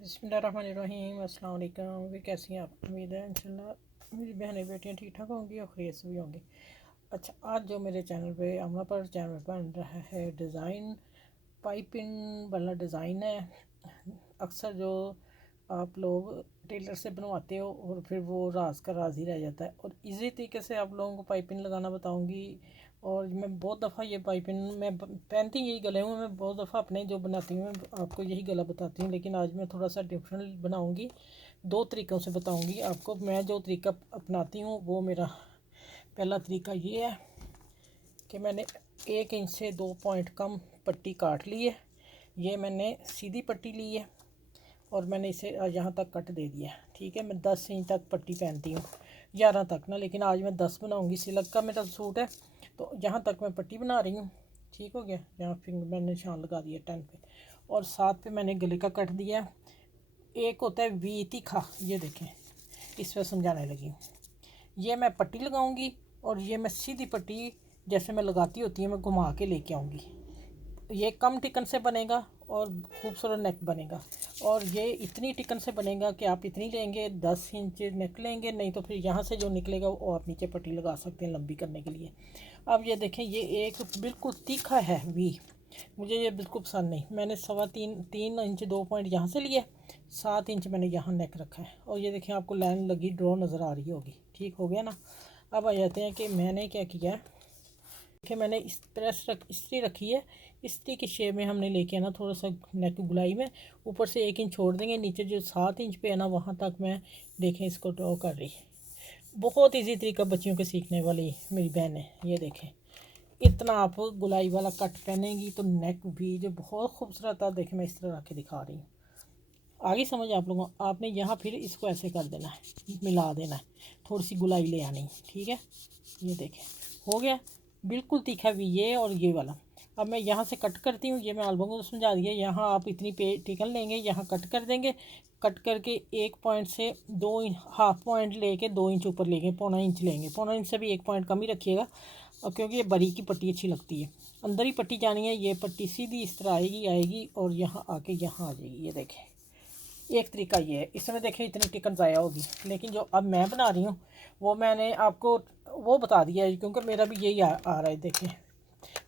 बिस्मिल्लाहिर्रहमानिर्रहीम अस्सलाम वालेकुम। भी कैसी हैं आप? उम्मीद है इंशाल्लाह मेरी बहनें बेटियां ठीक ठाक होंगी और खैरियत से भी होंगी। अच्छा, आज जो मेरे चैनल पे अमला पर चैनल बन रहा है डिज़ाइन पाइपिंग वाला डिज़ाइन है। अक्सर जो आप लोग टेलर से बनवाते हो और फिर वो राज का राज ही रह जाता है, और इजी तरीके से आप लोगों को पाइपिंग लगाना बताऊंगी। और मैं बहुत दफ़ा ये पाइपिंग मैं पहनती यही गले हूँ, मैं बहुत दफ़ा अपने जो बनाती हूँ मैं आपको यही गला बताती हूँ, लेकिन आज मैं थोड़ा सा डिफरेंट बनाऊंगी। दो तरीक़ों से बताऊंगी आपको। मैं जो तरीका अपनाती हूँ वो मेरा पहला तरीका ये है कि मैंने 1 इंच से 2 पॉइंट कम पट्टी काट ली है। ये मैंने सीधी पट्टी ली है और मैंने इसे यहाँ तक कट दे दिया। ठीक है, मैं 10 इंच तक पट्टी पहनती हूँ, 11 तक ना, लेकिन आज मैं 10 बनाऊँगी। सिलक का मेरा सूट है तो यहाँ तक मैं पट्टी बना रही हूँ। ठीक हो गया, यहाँ फिंगर मैंने निशान लगा दिया 10 पे, और 7 पे मैंने गले का कट दिया। एक होता है वी तीखा, ये देखें, इस पर समझाने लगी हूँ। ये मैं पट्टी लगाऊंगी और ये मैं सीधी पट्टी जैसे मैं लगाती होती है मैं घुमा के लेके आऊँगी। ये कम टिकन से बनेगा और खूबसूरत नेक बनेगा। और ये इतनी टिकन से बनेगा कि आप इतनी लेंगे 10 इंच नेक लेंगे, नहीं तो फिर यहाँ से जो निकलेगा वो आप नीचे पट्टी लगा सकते हैं लंबी करने के लिए। अब ये देखें, ये एक बिल्कुल तीखा है वी, मुझे ये बिल्कुल पसंद नहीं। मैंने 3.25 इंच 2 पॉइंट यहाँ से लिए, 7 इंच मैंने यहाँ नेक रखा है। और ये देखें, आपको लाइन लगी ड्रॉ नज़र आ रही होगी। ठीक हो गया ना। अब आ जाते हैं कि मैंने क्या किया है कि मैंने इस प्रेस इस्त्री रखी है। इस्त्री की शेप में हमने लेके आना थोड़ा सा नेक गुलाई में, ऊपर से 1 इंच छोड़ देंगे, नीचे जो 7 इंच पे है ना वहाँ तक मैं देखें इसको ड्रॉ कर रही। बहुत इजी तरीका बच्चियों के सीखने वाली मेरी बहन है। ये देखें, इतना आप गुलाई वाला कट पहनेंगी तो नेक भी जो बहुत खूबसूरत है। देखें, मैं इस तरह रख के दिखा रही हूँ, आगे समझ आप लोगों। आपने यहाँ फिर इसको ऐसे कर देना है, मिला देना है, थोड़ी सी गुलाई ले आनी। ठीक है, ये देखें हो गया बिल्कुल तीखा भी ये और ये वाला। अब मैं यहाँ से कट करती हूँ, ये मैं आप लोगों को समझा दिया। यहाँ आप इतनी पे टिकन लेंगे, यहाँ कट कर देंगे, कट करके 1 पॉइंट से 2.5 पॉइंट लेके 2 इंच ऊपर लेंगे, 0.25 इंच लेंगे। 0.25 इंच से भी 1 पॉइंट कम ही रखिएगा, और क्योंकि ये बरी की पट्टी अच्छी लगती है, अंदर ही पट्टी जानी है। ये पट्टी सीधी इस तरह आएगी और यहाँ आके यहाँ आ जाएगी। ये देखें, एक तरीका ये है। इसमें देखें इतनी टिकन ज़ाया होगी, लेकिन जो अब मैं बना रही हूँ वो मैंने आपको वो बता दिया है, क्योंकि मेरा भी यही आ रहा है। देखें,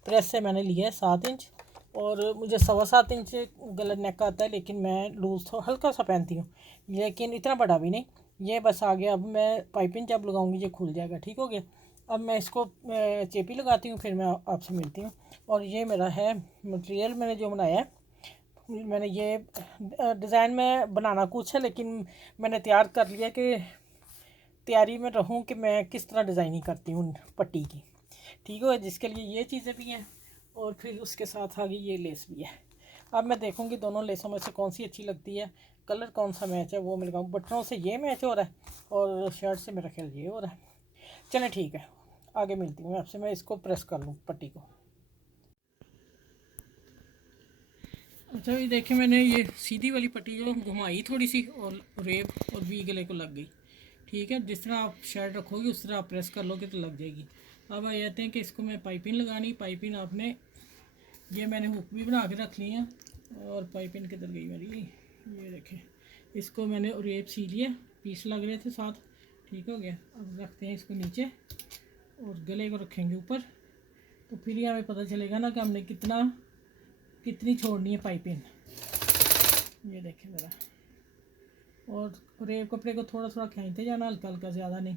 प्रेस से मैंने लिया है 7 इंच, और मुझे 7.25 इंच गलत नेक आता है, लेकिन मैं लूज़ तो हल्का सा पहनती हूँ, लेकिन इतना बड़ा भी नहीं। ये बस आ गया। अब मैं पाइपिंग जब लगाऊंगी ये खुल जाएगा। ठीक हो गया। अब मैं इसको चेपी लगाती हूँ, फिर मैं आपसे मिलती हूँ। और ये मेरा है मटेरियल मैंने जो बनाया है। मैंने ये डिज़ाइन में बनाना कुछ है, लेकिन मैंने तैयार कर लिया कि तैयारी में रहूं कि मैं किस तरह डिज़ाइनिंग करती हूँ पट्टी की। ठीक है, जिसके लिए ये चीज़ें भी हैं, और फिर उसके साथ आगे ये लेस भी है। अब मैं देखूंगी दोनों लेसों में से कौन सी अच्छी लगती है, कलर कौन सा मैच है वो मैं लगाऊँ। बटनों से ये मैच हो रहा है और शर्ट से मेरा ख्याल ये हो रहा है। चलें ठीक है, आगे मिलती हूँ आपसे। मैं इसको प्रेस कर लूँ पट्टी को। अच्छा, ये देखें, मैंने ये सीधी वाली पट्टी जो घुमाई थोड़ी सी, और रेब और वी गले को लग गई। ठीक है, जिस तरह आप शर्ट रखोगे उस तरह आप प्रेस कर लोगे तो लग जाएगी। अब आ जाते हैं कि इसको मैं पाइपिंग लगानी। पाइपिंग आपने, ये मैंने हुक भी बना के रख ली है, और पाइपिंग किधर गई मेरी, ये देखें, इसको मैंने रेब सी लिया, पीस लग रहे थे साथ। ठीक हो गया। अब रखते हैं इसको नीचे और गले को रखेंगे ऊपर, तो फिर ही हमें पता चलेगा ना कि हमने कितनी छोड़नी है पाइपिंग। ये देखें ज़रा, और रेब कपड़े को थोड़ा थोड़ा खींचते जाना, हल्का हल्का, ज़्यादा नहीं।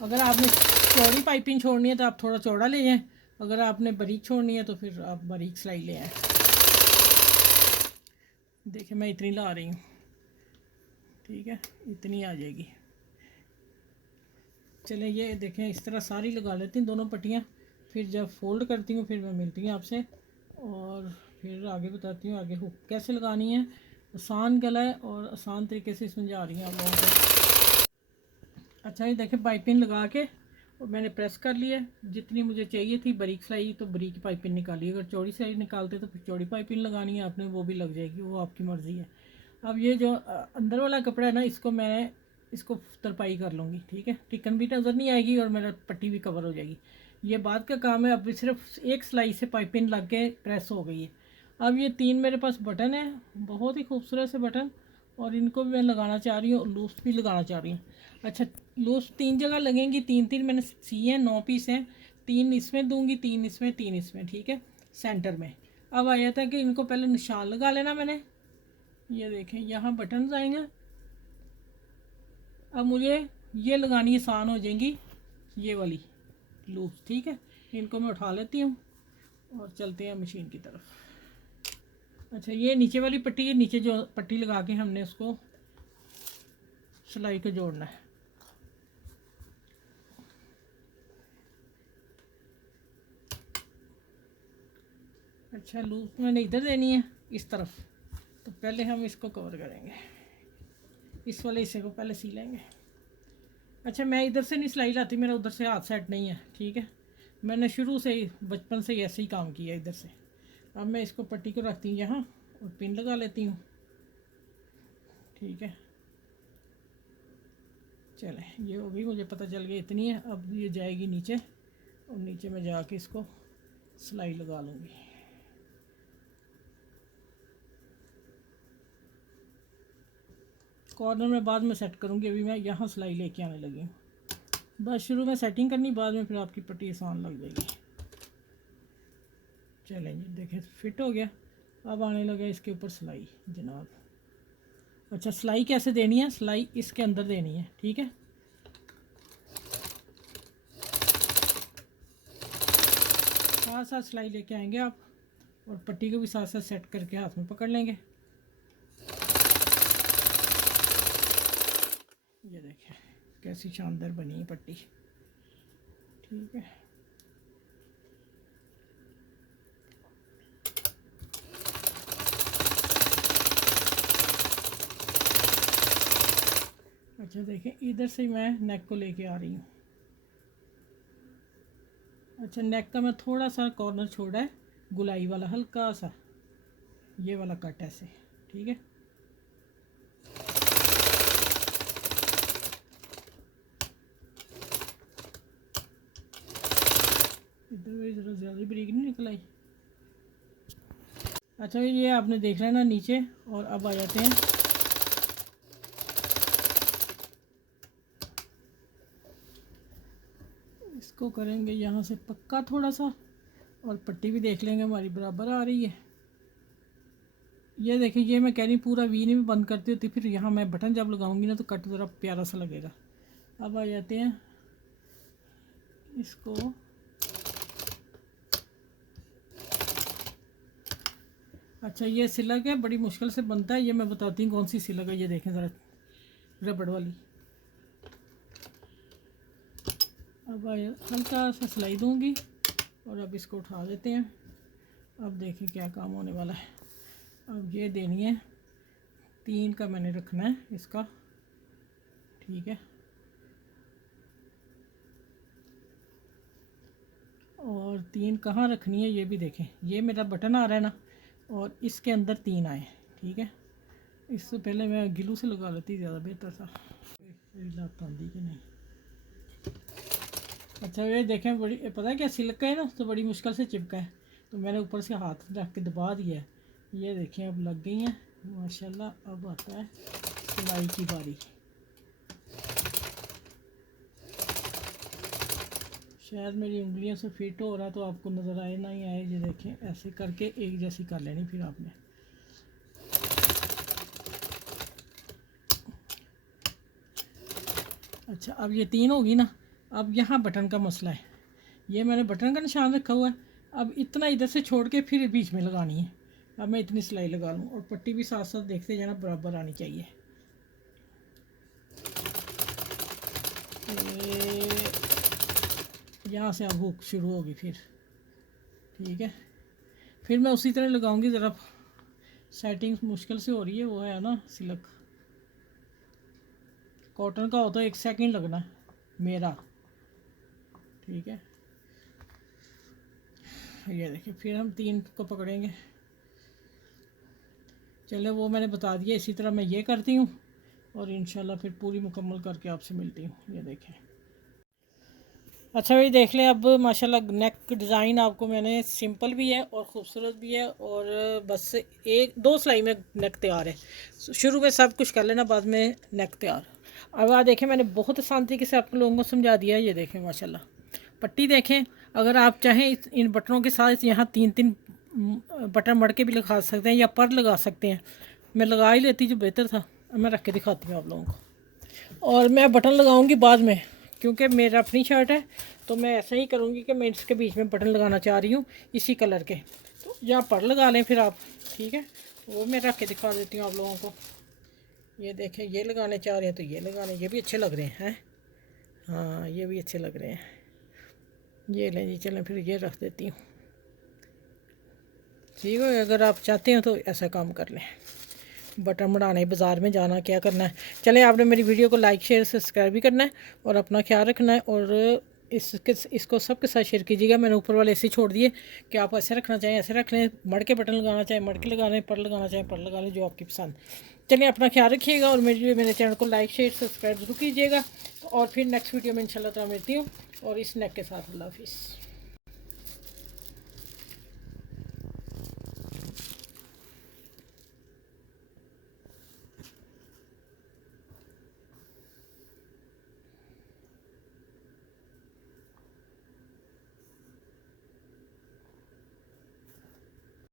अगर आपने चौड़ी पाइपिंग छोड़नी है तो आप थोड़ा चौड़ा ले जाएं, अगर आपने बारीक छोड़नी है तो फिर आप बारीक सिलाई ले आएँ। देखिए, मैं इतनी ला रही हूँ। ठीक है, इतनी आ जाएगी। चले, ये देखें, इस तरह सारी लगा लेती हूँ दोनों पट्टियाँ, फिर जब फोल्ड करती हूँ फिर मैं मिलती हूँ आपसे, और फिर आगे बताती हूँ आगे हुक कैसे लगानी है। आसान गला है और आसान तरीके से समझा रही हूँ आप लोगों को। अच्छा, ये देखें, पाइपिंग लगा के और मैंने प्रेस कर लिया। जितनी मुझे चाहिए थी बारीक सिलाई तो बारीक पाइपिंग निकाली, अगर चौड़ी सिलाई निकालते तो फिर चौड़ी पाइपिंग लगानी है आपने, वो भी लग जाएगी, वो आपकी मर्ज़ी है। अब ये जो अंदर वाला कपड़ा है ना, इसको तरपाई कर लूँगी। ठीक है, टिकन भी नज़र नहीं आएगी और मेरा पट्टी भी कवर हो जाएगी। ये बात का काम है। अब सिर्फ एक सिलाई से पाइपिंग लग के प्रेस हो गई है। अब ये 3 मेरे पास बटन है, बहुत ही खूबसूरत से बटन, और इनको भी मैं लगाना चाह रही हूँ, लूज भी लगाना चाह रही हूँ। अच्छा, लूज 3 जगह लगेंगी, 3 मैंने सिए हैं, 9 पीस हैं, 3 इसमें दूंगी, 3 इसमें, 3 इसमें, ठीक है, सेंटर में। अब आया था कि इनको पहले निशान लगा लेना मैंने, ये देखें यहाँ बटन आएंगे। अब मुझे ये लगानी आसान हो जाएंगी, ये वाली लूप, ठीक है। इनको मैं उठा लेती हूँ और चलते हैं मशीन की तरफ। अच्छा, ये नीचे वाली पट्टी है, नीचे जो पट्टी लगा के हमने उसको सिलाई को जोड़ना है। अच्छा, लूप मैंने इधर देनी है इस तरफ, तो पहले हम इसको कवर करेंगे, इस वाले हिस्से को पहले सी लेंगे। अच्छा, मैं इधर से नहीं सिलाई लाती, मेरा उधर से हाथ सेट नहीं है, ठीक है। मैंने शुरू से ही बचपन से ही ऐसे ही काम किया इधर से। अब मैं इसको पट्टी को रखती हूँ यहाँ और पिन लगा लेती हूँ, ठीक है। चले, ये हो गई, मुझे पता चल गया इतनी है। अब ये जाएगी नीचे, और नीचे में जाके इसको सिलाई लगा लूँगी। कॉर्नर में बाद में सेट करूँगी, अभी मैं यहाँ सिलाई लेके आने लगी हूँ। बस शुरू में सेटिंग करनी, बाद में फिर आपकी पट्टी आसान लग जाएगी। चलें जी, देखें फिट हो गया। अब आने लगे इसके ऊपर सिलाई जनाब। अच्छा, सिलाई कैसे देनी है? सिलाई इसके अंदर देनी है, ठीक है। साथ साथ सिलाई लेके आएंगे आप, और पट्टी को भी साथ साथ सेट करके हाथ में पकड़ लेंगे। ये देखें कैसी शानदार बनी है पट्टी, ठीक है। अच्छा देखें, इधर से मैं नेक को लेके आ रही हूँ। अच्छा, नेक का मैं थोड़ा सा कॉर्नर छोड़ा है, गुलाई वाला हल्का सा, ये वाला कट ऐसे, ठीक है। इधर ज़रा ज़्यादा ब्रेक नहीं निकल आई। अच्छा, ये आपने देख लेना नीचे, और अब आ जाते हैं इसको करेंगे यहाँ से पक्का थोड़ा सा, और पट्टी भी देख लेंगे हमारी बराबर आ रही है। ये देखिए, ये मैं कह रही हूँ पूरा वी नहीं बंद करती होती, फिर यहाँ मैं बटन जब लगाऊंगी ना तो कट ज़रा प्यारा सा लगेगा। अब आ जाते हैं इसको, अच्छा ये सिलक है, बड़ी मुश्किल से बनता है, ये मैं बताती हूँ कौन सी सिलक है। ये देखें ज़रा, रबड़ वाली। अब हल्का सा सिलाई दूंगी, और अब इसको उठा देते हैं। अब देखें क्या काम होने वाला है। अब ये देनी है 3 का मैंने रखना है इसका, ठीक है। और 3 कहाँ रखनी है ये भी देखें, ये मेरा बटन आ रहा है ना, और इसके अंदर 3 आए, ठीक है। इससे पहले मैं गिलू से लगा लेती, ज़्यादा बेहतर था। लात आंदी कि नहीं। अच्छा, ये देखें, बड़ी पता है क्या सिल्क का है ना, तो बड़ी मुश्किल से चिपका है, तो मैंने ऊपर से हाथ रख के दबा दिया है। ये देखें अब लग गई हैं माशाल्लाह। अब आता है सिलाई की बारी। शायद मेरी उंगलियों से फिट हो रहा है तो आपको नज़र आए ना ही आए। ये देखें ऐसे करके एक जैसी कर लेनी फिर आपने। अच्छा, अब ये 3 होगी ना। अब यहाँ बटन का मसला है, ये मैंने बटन का निशान रखा हुआ है। अब इतना इधर से छोड़ के फिर बीच में लगानी है। अब मैं इतनी सिलाई लगा लूँ, और पट्टी भी साथ साथ देखते जाना, बराबर आनी चाहिए। यहाँ से अब हुक शुरू होगी फिर, ठीक है। फिर मैं उसी तरह लगाऊंगी। ज़रा सेटिंग मुश्किल से हो रही है, वो है ना सिल्क। कॉटन का हो तो 1 सेकंड लगना मेरा, ठीक है। ये देखिए, फिर हम 3 को पकड़ेंगे। चले, वो मैंने बता दिया, इसी तरह मैं ये करती हूँ, और इंशाल्लाह फिर पूरी मुकम्मल करके आपसे मिलती हूँ। ये देखें, अच्छा भाई देख लें अब माशाल्लाह नेक डिज़ाइन आपको मैंने सिंपल भी है और ख़ूबसूरत भी है, और बस एक दो सिलाई में नेक तैयार है। शुरू में सब कुछ कर लेना, बाद में नेक तैयार। अब आप देखें मैंने बहुत आसान तरीके से आप लोगों को समझा दिया है। ये देखें माशाल्लाह पट्टी देखें, अगर आप चाहें इन बटनों के साथ यहाँ 3-3 बटन मड़ के भी लगा सकते हैं या पर लगा सकते हैं। मैं लगा ही लेती जो बेहतर था। मैं रख के दिखाती हूँ आप लोगों को, और मैं बटन लगाऊंगी बाद में क्योंकि मेरा अपनी शर्ट है, तो मैं ऐसा ही करूँगी कि मैं इसके बीच में बटन लगाना चाह रही हूँ इसी कलर के। तो यहाँ पर लगा लें फिर आप, ठीक है, वो मैं रख के दिखा देती हूँ आप लोगों को। ये देखें, ये लगाने चाह रहे हैं तो ये लगा लें, ये भी अच्छे लग रहे हैं। हाँ ये भी अच्छे लग रहे हैं। ये लें जी, चलें फिर ये रख देती हूँ, ठीक है। अगर आप चाहते हो तो ऐसा काम कर लें, बटन बढ़ाने बाज़ार में जाना क्या करना है। चलें, आपने मेरी वीडियो को लाइक शेयर सब्सक्राइब भी करना है और अपना ख्याल रखना है, और इसको सबके साथ शेयर कीजिएगा। मैंने ऊपर वाले ऐसे छोड़ दिए कि आप ऐसे रखना चाहें ऐसे रख लें, मड़ के बटन लगाना चाहें मड़ के लगा लें, पर लगाना चाहें पर लगा लें, जो आपकी पसंद। चलिए अपना ख्याल रखिएगा, और मेरे चैनल को लाइक शेयर सब्सक्राइब जरूर कीजिएगा। और फिर नेक्स्ट वीडियो में इंशाल्लाह ताला मिलती हूँ, और इस नेक के साथ अल्लाह हाफिज़।